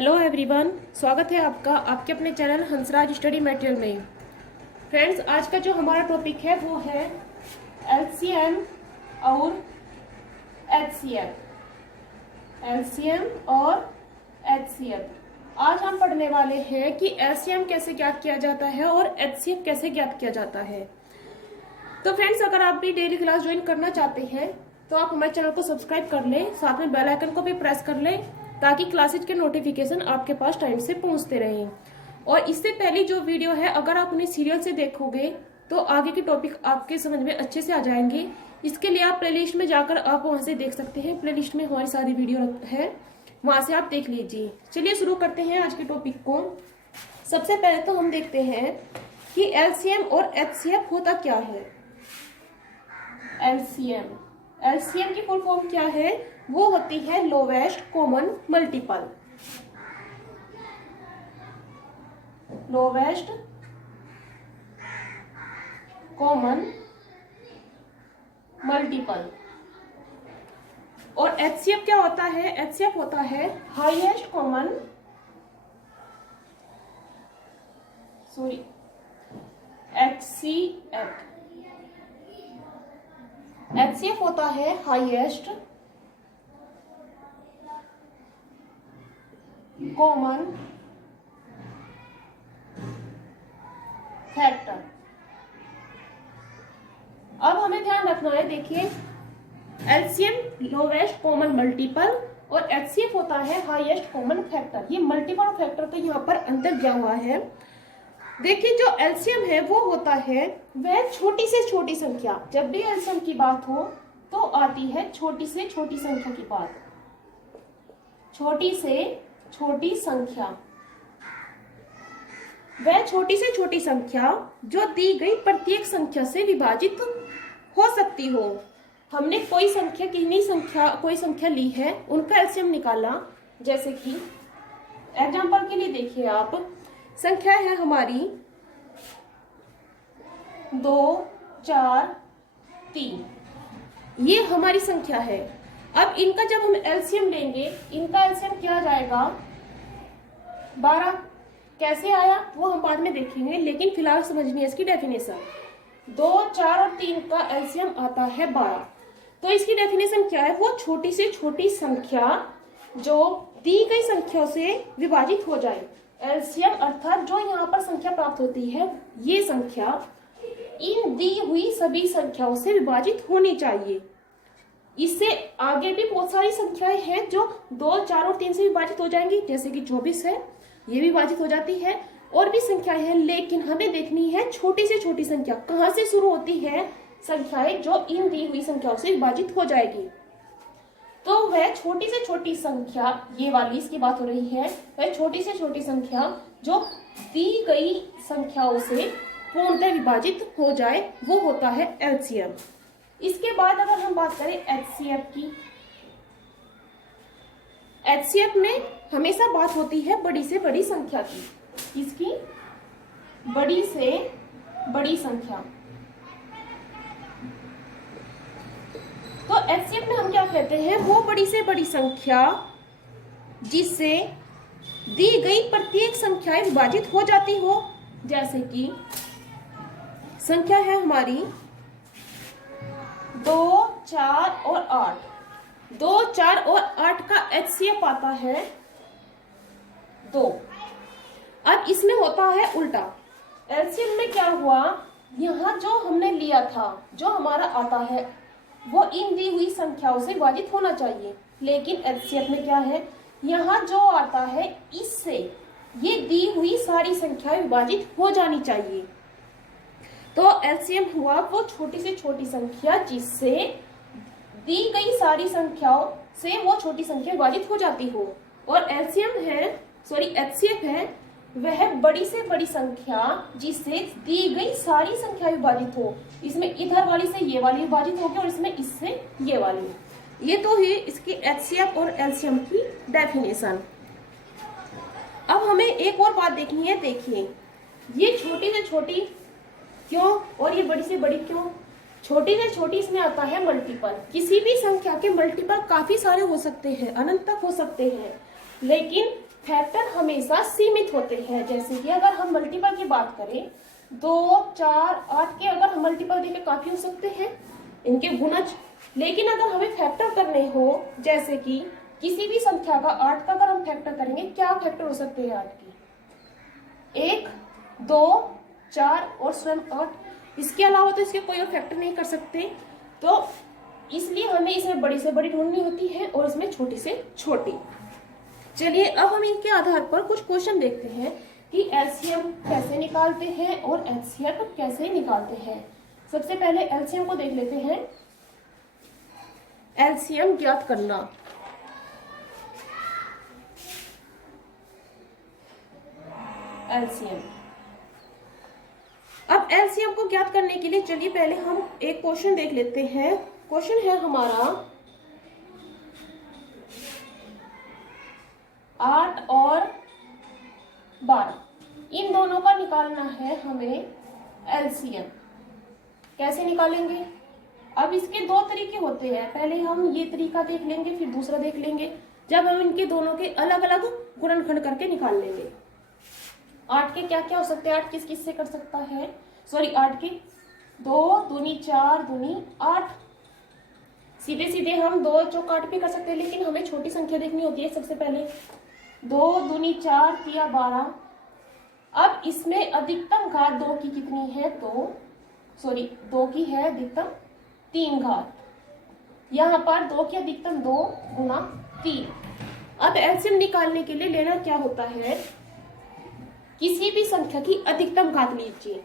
Hello everyone, स्वागत है आपका आपके अपने चैनल हंसराज स्टडी मटेरियल में। फ्रेंड्स, आज का जो हमारा टॉपिक है वो है एलसीएम और एचसीएफ। एलसीएम और एचसीएफ आज हम पढ़ने वाले हैं कि एलसीएम कैसे ज्ञात किया जाता है और एचसीएफ कैसे ज्ञात किया जाता है। तो फ्रेंड्स, अगर आप भी डेली क्लास ज्वाइन करना चाहते हैं तो आप हमारे चैनल को सब्सक्राइब कर लें, साथ में बेल आइकन को भी प्रेस कर लें ताकि क्लासेज के नोटिफिकेशन आपके पास टाइम से पहुंचते रहें। और इससे पहले जो वीडियो है, अगर आप उन्हें सीरियल से देखोगे तो आगे के टॉपिक आपके समझ में अच्छे से आ जाएंगे। इसके लिए आप प्लेलिस्ट में जाकर आप वहां से देख सकते हैं। प्लेलिस्ट में हमारी सारी वीडियो है, वहां से आप देख लीजिए। चलिए शुरू करते हैं आज के टॉपिक को। सबसे पहले तो हम देखते हैं कि एलसीएम और एचसीएफ होता क्या है। एलसीएम की फुल फॉर्म क्या है? वो होती है lowest common multiple. Lowest common multiple. और एचसीएफ क्या होता है? एचसीएफ होता है हाईएस्ट कॉमन एचसीएफ होता है हाईएस्ट कॉमन फैक्टर। अब हमें ध्यान रखना है, देखिए, एलसीएम लोवेस्ट कॉमन मल्टीपल और एचसीएफ होता है हाईएस्ट कॉमन फैक्टर। ये मल्टीपल और फैक्टर तो यहाँ पर अंतर दिया हुआ है। देखिए, जो एलसीएम है वो होता है वह छोटी से छोटी संख्या। जब भी एलसीएम की बात हो तो आती है छोटी से छोटी संख्या की बात। छोटी से छोटी संख्या, वह छोटी से छोटी संख्या जो दी गई प्रत्येक संख्या से विभाजित हो सकती हो। हमने कोई संख्या ली है, उनका एलसीएम निकाला। जैसे कि एग्जांपल के लिए देखिए, आप संख्या है हमारी 2, 4, 3। ये हमारी संख्या है। अब इनका जब हम एलसीएम लेंगे, इनका एलसीएम क्या आ जाएगा? 12। कैसे आया वो हम बाद में देखेंगे, लेकिन फिलहाल समझनी है इसकी डेफिनेशन। 2, 4 और 3 का एलसीएम आता है 12। तो इसकी डेफिनेशन क्या है? वो छोटी से छोटी संख्या जो दी गई संख्या से विभाजित हो जाए। एलसीएम अर्थात जो यहाँ पर संख्या प्राप्त होती है, ये संख्या इन दी हुई सभी संख्याओं से विभाजित होनी चाहिए। इससे आगे भी बहुत सारी संख्याएं हैं जो 2, 4 और 3 से विभाजित हो जाएंगी, जैसे कि 24 है, ये विभाजित हो जाती है। और भी संख्याएं हैं, लेकिन हमें देखनी है छोटी से छोटी संख्या कहाँ से शुरू होती है। संख्याएं जो इन दी हुई संख्याओं से विभाजित हो जाएगी, तो वह छोटी से छोटी संख्या, ये वाली इसकी बात हो रही है, वह छोटी से छोटी संख्या जो दी गई संख्याओं से पूर्णतः विभाजित हो जाए, वो होता है एलसीएम। इसके बाद अगर हम बात करें एचसीएफ की, एचसीएफ में हमेशा बात होती है बड़ी से बड़ी संख्या की। इसकी बड़ी से बड़ी संख्या। तो एचसीएफ में हम क्या कहते हैं? वो बड़ी से बड़ी संख्या जिससे दी गई प्रत्येक संख्याएं विभाजित हो जाती हो। जैसे कि संख्या है हमारी 2, 4 और 8। 2, 4 और 8 का एचसीएफ आता है 2। अब इसमें होता है उल्टा। एलसीएम में क्या हुआ? यहाँ जो हमने लिया था, जो हमारा आता है, वो इन दी हुई संख्याओं से विभाजित होना चाहिए। लेकिन एचसीएफ में क्या है? यहाँ जो आता है इससे ये दी हुई सारी संख्याएं विभाजित हो जानी चाहिए। तो एलसीएम हुआ वो छोटी से छोटी संख्या जिससे दी गई सारी संख्याओं से वो छोटी संख्या विभाजित हो जाती हो। और एचसीएफ है वह बड़ी से बड़ी संख्या जिससे दी गई सारी संख्या विभाजित हो। इसमें इधर वाली से ये वाली विभाजित होगी और इसमें इससे ये वाली। ये तो है इसकी एचसीएफ और एलसीएम की डेफिनेशन। अब हमें एक और बात देखनी है। देखिए, ये छोटी से छोटी क्यों और ये बड़ी से बड़ी क्यों? छोटी से छोटी इसमें आता है मल्टीपल। किसी भी संख्या के मल्टीपल काफी सारे हो सकते हैं, अनंत तक हो सकते हैं, लेकिन फैक्टर हमेशा सीमित होते हैं। जैसे कि अगर हम मल्टीपल की बात करें, 2, 4, 8 के अगर हम मल्टीपल देके काफी हो सकते हैं इनके गुणज। लेकिन अगर हमें फैक्टर करने हो, जैसे कि किसी भी संख्या का 8 का अगर हम फैक्टर करेंगे, क्या फैक्टर हो सकते हैं 8 की? 1, 2, 4 और स्वयं 8। इसके अलावा तो इसके कोई और फैक्टर नहीं कर सकते। तो इसलिए हमें इसमें बड़ी से बड़ी ढूंढनी होती है और इसमें छोटी से छोटी। चलिए अब हम इनके आधार पर कुछ क्वेश्चन देखते हैं कि एलसीएम कैसे निकालते हैं और एचसीएफ कैसे निकालते हैं। सबसे पहले एलसीएम को देख लेते हैं। एलसीएम ज्ञात करना। एलसीएम, अब एलसीएम को ज्ञात करने के लिए चलिए पहले हम एक क्वेश्चन देख लेते हैं। क्वेश्चन है हमारा 8 और 12, इन दोनों का निकालना है हमें एलसीएम। कैसे निकालेंगे? अब इसके दो तरीके होते हैं, पहले हम ये तरीका देख लेंगे फिर दूसरा देख लेंगे, जब हम इनके दोनों के अलग अलग गुणनखंड करके निकाल लेंगे। 8 के क्या क्या हो सकते हैं? 8 किस किस से कर सकता है? सॉरी 8 के 2 दूनी 4 दूनी 8। सीधे सीधे हम 2 चौक 8 भी कर सकते हैं, लेकिन हमें छोटी संख्या देखनी होती है। सबसे पहले 2 दूनी 4 तिया 12। अब इसमें अधिकतम घात 2 की कितनी है? 2 की है अधिकतम 3 घात। यहाँ पर 2 की अधिकतम 2 गुना 3। अब एलसीएम निकालने के लिए लेना क्या होता है? किसी भी संख्या की अधिकतम घात लीजिए।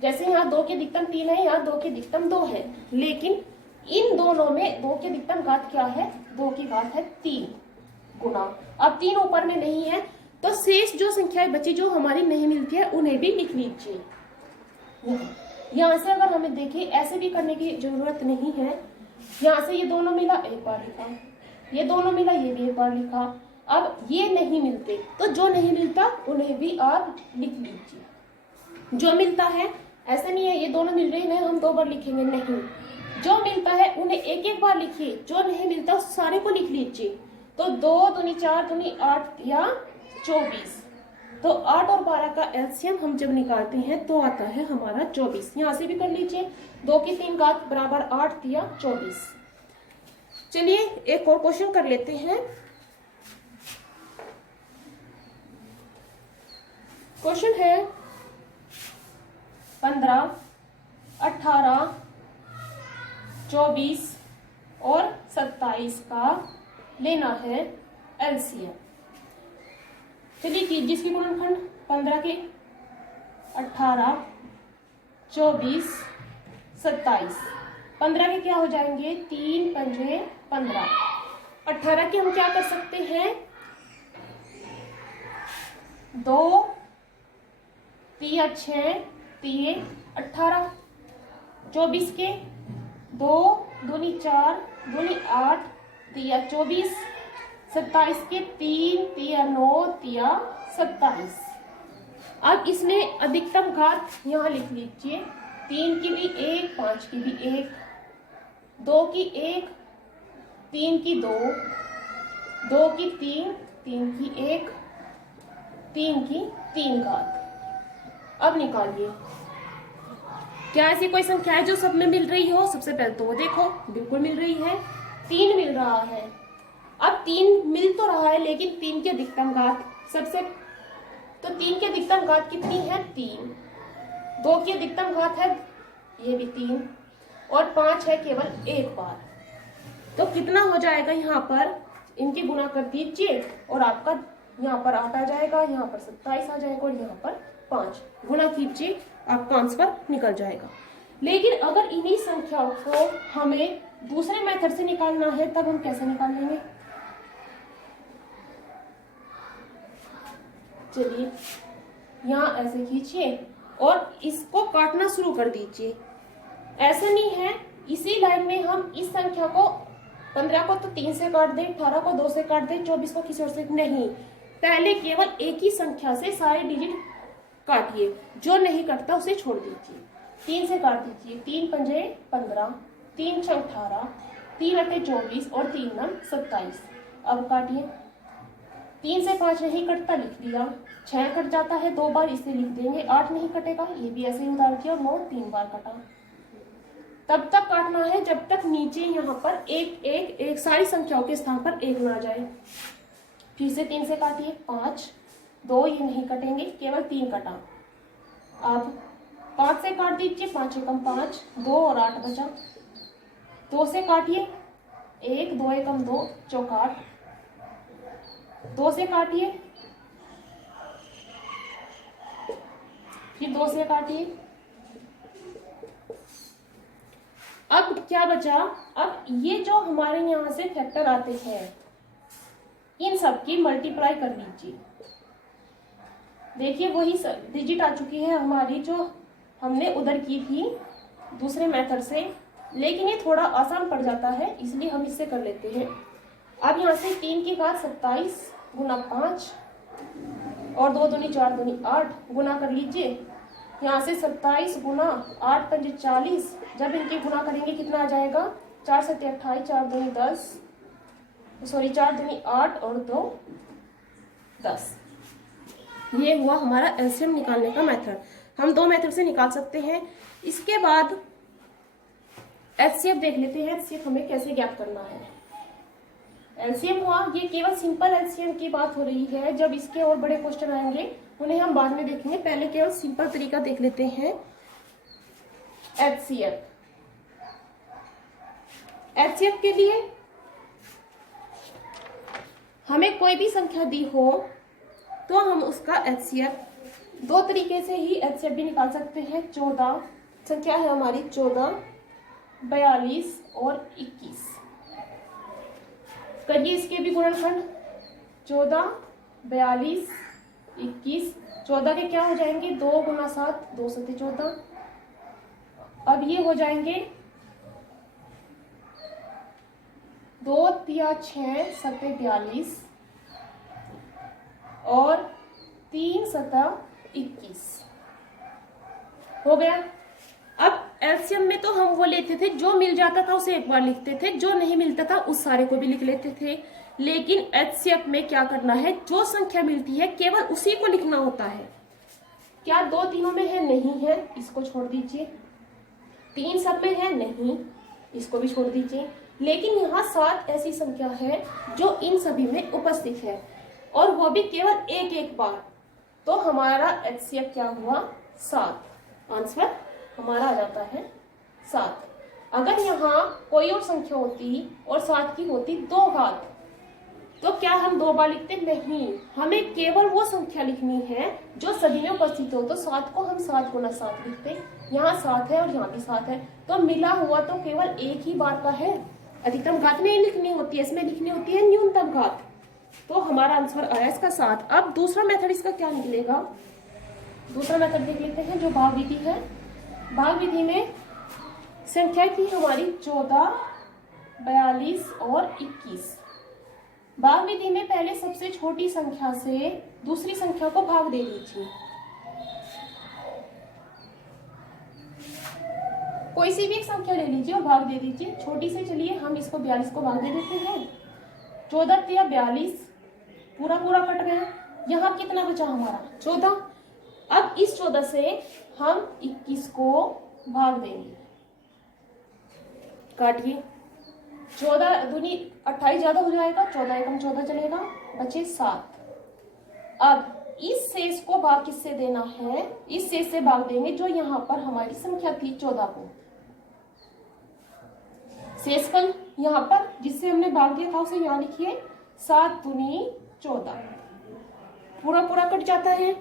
जैसे यहाँ 2 की अधिकतम 3 है, यहाँ 2 की अधिकतम 2 है, लेकिन इन दोनों में 2 की अधिकतम घात क्या है? 2 की घात है 3 गुना। अब 3 ऊपर में नहीं है, तो शेष जो संख्याएं बची जो हमारी नहीं मिलती है उन्हें भी लिख लीजिए। यहाँ से अगर हमें देखें, ऐसे भी करने की जरूरत नहीं है। यहाँ से ये दोनों मिला, एक बार लिखा, ये दोनों मिला, ये भी एक बार लिखा। अब ये नहीं मिलते, तो जो नहीं मिलता उन्हें भी आप लिख लीजिए। जो मिलता है, ऐसे नहीं है ये दोनों मिल रहे हैं हम 2 बार लिखेंगे, नहीं। जो मिलता है उन्हें एक एक बार लिखिए, जो नहीं मिलता सारे को लिख लीजिए। तो 2 दूनी 4 दूनी 8 या 24। तो 8 और 12 का एलसीएम हम जब निकालते हैं तो आता है हमारा 24। यहाँ से भी कर लीजिए, 2 की 3 घात बराबर 8 या 24। चलिए एक और क्वेश्चन कर लेते हैं। क्वेश्चन है 15, 18, 24 और 27 का लेना है एलसीएम। चलिए कि जिसकी गुणनखंड 15 के 18, 24, 27। 15 के क्या हो जाएंगे? 3 पंजे 15। 18 के हम क्या कर सकते हैं? 2 तिया 6 तिये 18। 24 के 2 दूनी 4 दूनी 8 तिया 24। 27 के 3 तिया 9 तिया 27। अब इसमें अधिकतम घात यहाँ लिख लीजिए। 3 की भी 1, 5 की भी 1, 2 की 1, 3 की 2, 2 की 3, 3 की 1, 3 की 3 घात। अब निकालिए, क्या ऐसी कोई संख्या है जो सब में मिल रही हो? सबसे पहले तो वो देखो, बिल्कुल मिल रही है, 3 मिल रहा है। अब 3 मिल तो रहा है, लेकिन 3 की अधिकतम घात तो 3 की अधिकतम घात कितनी है? 3। 2 की अधिकतम घात है, ये भी 3, और 5 है केवल एक बार। तो कितना हो जाएगा? यहाँ पर इनकी गुणा कर दीजिए और आपका यहाँ पर 8 आ जाएगा, यहाँ पर 27 आ जाएगा और यहाँ पर 5। गुणा कीजिए, आपका आंसर निकल जाएगा। लेकिन अगर इन्हीं संख्याओं को हमें दूसरे मेथड से निकालना है, तब हम कैसे निकाल लेंगे? चलिए यहाँ ऐसे खींचिए और इसको काटना शुरू कर दीजिए। ऐसा नहीं है, इसी लाइन में हम इस संख्या को 15 को तो 3 से काट दें, 18 को 2 से काट दें, 24 को किसी और से नहीं। पहले केवल एक ही संख्या से सारे डिजिट काटिए, जो नहीं कटता उसे छोड़ दीजिए। 3 से काट दीजिए, 3 पंजे 15, 3 छः 18, 3 अट्ठे 24 और 3 नम 27। अब काटिए, 3 से 5 नहीं कटता, लिख दिया। 6 कट जाता है 2 बार, इसे लिख देंगे। 8 नहीं कटेगा, ये भी ऐसे ही उतार दिया। 9 3 बार कटा। तब तक काटना है जब तक नीचे यहाँ पर एक सारी संख्याओं के स्थान पर 1 ना आ जाए। फिर से 3 से काटिए। 5 2 ये नहीं कटेंगे, केवल 3 कटा। अब 5 से काट दीजिए। 5 एकम 5, 2 और 8 बचा। 2 से काटिए। 1 2 एकम 2 चौकाट। 2 से काटिए, फिर 2 से काटिए। अब क्या बचा? अब ये जो हमारे यहाँ से फैक्टर आते हैं, इन सब की मल्टीप्लाई कर लीजिए। देखिए वही डिजिट आ चुकी है हमारी जो हमने उधर की थी दूसरे मेथड से, लेकिन ये थोड़ा आसान पड़ जाता है, इसलिए हम इससे कर लेते हैं। अब यहाँ से 3 की घात 27 गुना 5 और 2 दूनी 4 दूनी 8 गुना कर लीजिए। यहाँ से 27 गुना 8 पंजे 40, जब इनकी गुना करेंगे कितना आ जाएगा? 4 7 28, 4 दूनी 10, सॉरी 4 दूनी 8 और 2 10। ये हुआ हमारा एलसीएम निकालने का मेथड। हम 2 मेथड से निकाल सकते हैं। इसके बाद एचसीएफ देख लेते हैं। एचसीएफ हमें कैसे ज्ञात करना है। एलसीएम हुआ, ये केवल सिंपल एलसीएम की बात हो रही है। जब इसके और बड़े क्वेश्चन आएंगे उन्हें हम बाद में देखेंगे, पहले केवल सिंपल तरीका देख लेते हैं। एचसीएफ, एचसीएफ के लिए हमें कोई भी संख्या दी हो तो हम उसका एचसीएफ 2 तरीके से ही एचसीएफ भी निकाल सकते हैं। 14 संख्या है हमारी, 14 42 और 21। करिए इसके भी गुणनखंड। 14 42 21, 14 के क्या हो जाएंगे? 2 गुना 7 2 सते 14। अब ये हो जाएंगे 2 तिया 6 सते 42 और 3 सता 21 हो गया। अब एलसीएम में तो हम वो लेते थे जो मिल जाता था उसे एक बार लिखते थे, जो नहीं मिलता था उस सारे को भी लिख लेते थे। लेकिन एचसीएफ में क्या करना है? जो संख्या मिलती है केवल उसी को लिखना होता है। क्या 2 तीनों में है? नहीं है, इसको छोड़ दीजिए। 3 सब में है? नहीं, इसको भी छोड़ दीजिए। लेकिन यहाँ 7 ऐसी संख्या है जो इन सभी में उपस्थित है, और वो भी केवल एक बार। तो हमारा एचसीएफ क्या हुआ? 7। आंसर हमारा आ जाता है 7। अगर यहाँ कोई और संख्या होती और 7 की होती 2 घात, तो क्या हम 2 बार लिखते? नहीं, हमें केवल वो संख्या लिखनी है जो सभी में उपस्थित हो। तो 7 को हम 7 गुना 7 लिखते। यहाँ 7 है और यहाँ भी 7 है, तो मिला हुआ तो केवल एक ही बार का है। अधिकतम घात नहीं लिखनी होती है, इसमें लिखनी होती है न्यूनतम घात। तो हमारा आंसर आया इसका 7। अब दूसरा मेथड इसका क्या निकलेगा? दूसरा मेथड देख लेते हैं जो भाग विधि है। भाग विधि में संख्या थी हमारी 14 42 और 21। भाग विधि में पहले सबसे छोटी संख्या से दूसरी संख्या को भाग दे दीजिए। कोई सी भी एक संख्या ले लीजिए और भाग दे दीजिए। छोटी से चलिए हम इसको 42 को भाग दे देते हैं। 14 तिया 42, पूरा पूरा कट गया। यहाँ कितना बचा हमारा? 14। अब इस 14 से हम 21 को भाग देंगे। काटिए। 14 दूनी 28 ज्यादा हो जाएगा, 14 एकम 14 चलेगा, बचे 7। अब इस शेष को भाग किससे देना है? इस शेष से भाग देंगे जो यहाँ पर हमारी संख्या थी 14 को। शेषफल यहाँ पर जिससे हमने भाग दिया था उसे यहाँ लिखिए। 7 दूनी 14, पूरा पूरा कट जाता है।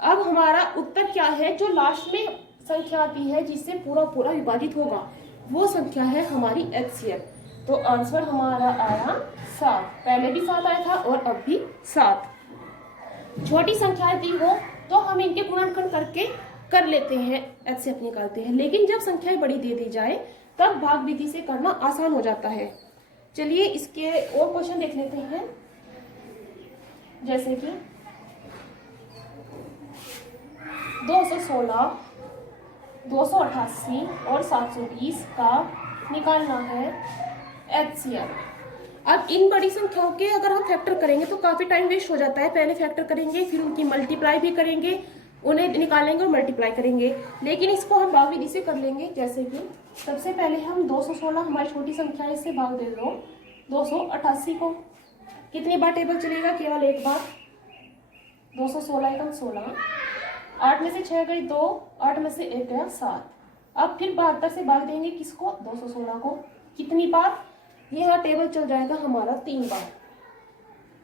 अब हमारा उत्तर क्या है? जो लास्ट में संख्या आती है जिससे पूरा पूरा विभाजित होगा, वो संख्या है हमारी एचसीएफ। तो आंसर हमारा आया 7। पहले भी 7 आया था और अब भी 7। छोटी संख्याएं दी हो तो हम इनके गुणनखंड करके कर लेते हैं, एचसीएफ निकालते हैं। लेकिन जब संख्याएं बड़ी दे दी जाए तब भाग विधि से करना आसान हो जाता है। चलिए इसके और क्वेश्चन देख लेते हैं। जैसे कि 216, 288 और 720 का निकालना है एचसीएफ। अब इन बड़ी संख्याओं के अगर हम फैक्टर करेंगे तो काफी टाइम वेस्ट हो जाता है। पहले फैक्टर करेंगे, फिर उनकी मल्टीप्लाई भी करेंगे, उन्हें निकालेंगे और मल्टीप्लाई करेंगे। लेकिन इसको हम भाग विधि से कर लेंगे। जैसे कि सबसे पहले हम 216 हमारी छोटी संख्या है, इससे भाग दे दो 288 को। कितनी बार टेबल चलेगा? केवल एक बार। 216 एकम 16, 8 में से 6 गई 2, 8 में से 1 गया 7। अब फिर 72 से भाग देंगे किसको? 216 को। कितनी बार? ये यहाँ टेबल चल जाएगा हमारा 3 बार।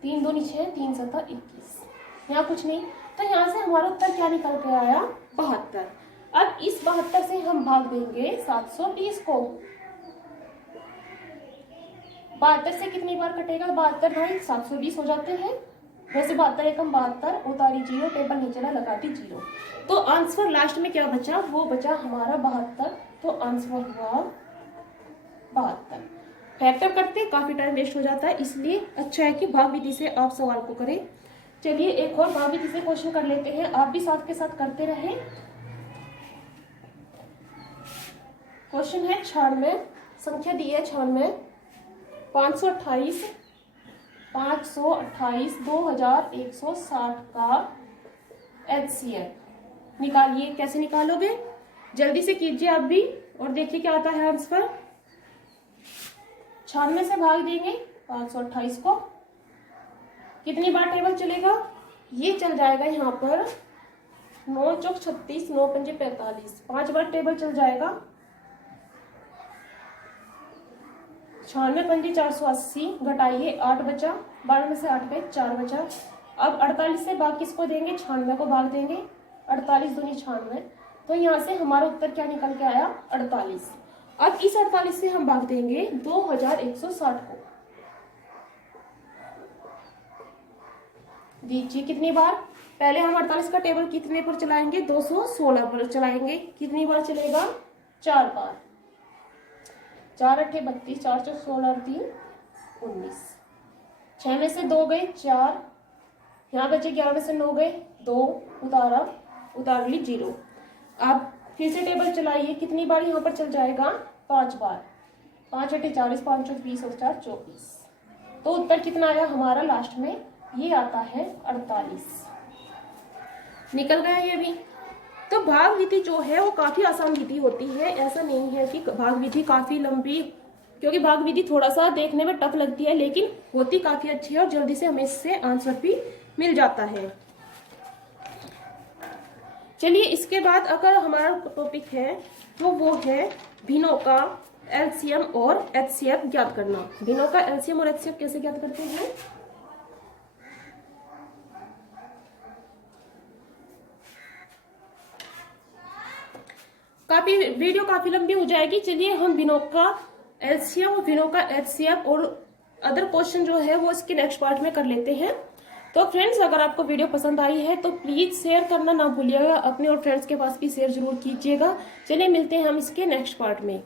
3 दूनी 6, 3 सत्ता 21। यहाँ कुछ नहीं, तो यहाँ से हमारा उत्तर क्या निकल के आया? 72। अब इस 72 से हम भाग देंगे 720 को। 72 से कितनी बार कटेगा? 72 भाई 720 हो जाते हैं। वैसे 72 एकम 72, उतारी 0, टेबल नीचे लगा दी 0। तो आंसर लास्ट में क्या बचा? वो बचा हमारा 72। तो आंसर हुआ 72। फैक्टर करते काफी टाइम वेस्ट हो जाता है, इसलिए अच्छा है कि भाग विधि से आप सवाल को करें। चलिए एक और भाग विधि से क्वेश्चन कर लेते हैं, आप भी साथ के साथ करते रहें। क्वेश्चन है 96, संख्या दी है 96, 528 2160 का HCF निकालिए। कैसे निकालोगे? जल्दी से कीजिए आप भी और देखिए क्या आता है आंसर। 96 से भाग देंगे 528 को। कितनी बार टेबल चलेगा? ये चल जाएगा यहाँ पर 9 चौक 36, 9 पंजे 45, 5 बार टेबल चल जाएगा। 96 पंजे 480, घटाइए 8 बचा, 12 में से 8 गए 4 बचा। अब 48 से भाग किसको देंगे? 96 को भाग देंगे। 48 दूनी 96, तो यहाँ से हमारा उत्तर क्या निकल के आया? 48। अब इस 48 से हम भाग देंगे 2160 को। दीजिए कितनी बार? पहले हम 48 का टेबल कितने पर चलाएंगे? 216 पर चलाएंगे। कितनी बार चलेगा? 4 बार। 4 अट्ठे 32, 4 चौक 16, 3 19। 6 में से 2 गए 4, यहाँ बचे 11 में से 9 गए 2, उतार ली 0। अब फिर से टेबल चलाइए। कितनी बार यहाँ पर चल जाएगा? 5 बार। 5 अट्ठे 40, 5 चौक 20 और 4 24। तो उत्तर कितना आया हमारा लास्ट में? ये आता है 48। निकल गया ये भी। तो भाग विधि जो है वो काफी आसान विधि होती है। ऐसा नहीं है कि भाग विधि काफी लंबी, क्योंकि भाग विधि थोड़ा सा देखने में टफ लगती है, लेकिन होती काफी अच्छी है और जल्दी से हमें इससे आंसर भी मिल जाता है। चलिए इसके बाद अगर हमारा टॉपिक है तो वो है भिन्नों का एलसीएम और एचसीएफ ज्ञात करना। भिन्नों का एलसीएम और एचसीएफ कैसे ज्ञात करते हैं? वीडियो काफी लंबी हो जाएगी। चलिए हम भिन्नों का एलसीएम और भिन्नों का एचसीएफ और अदर क्वेश्चन जो है वो इसके नेक्स्ट पार्ट में कर लेते हैं। तो फ्रेंड्स अगर आपको वीडियो पसंद आई है तो प्लीज शेयर करना ना भूलिएगा, अपने और फ्रेंड्स के पास भी शेयर जरूर कीजिएगा। चलिए मिलते हैं हम इसके नेक्स्ट पार्ट में।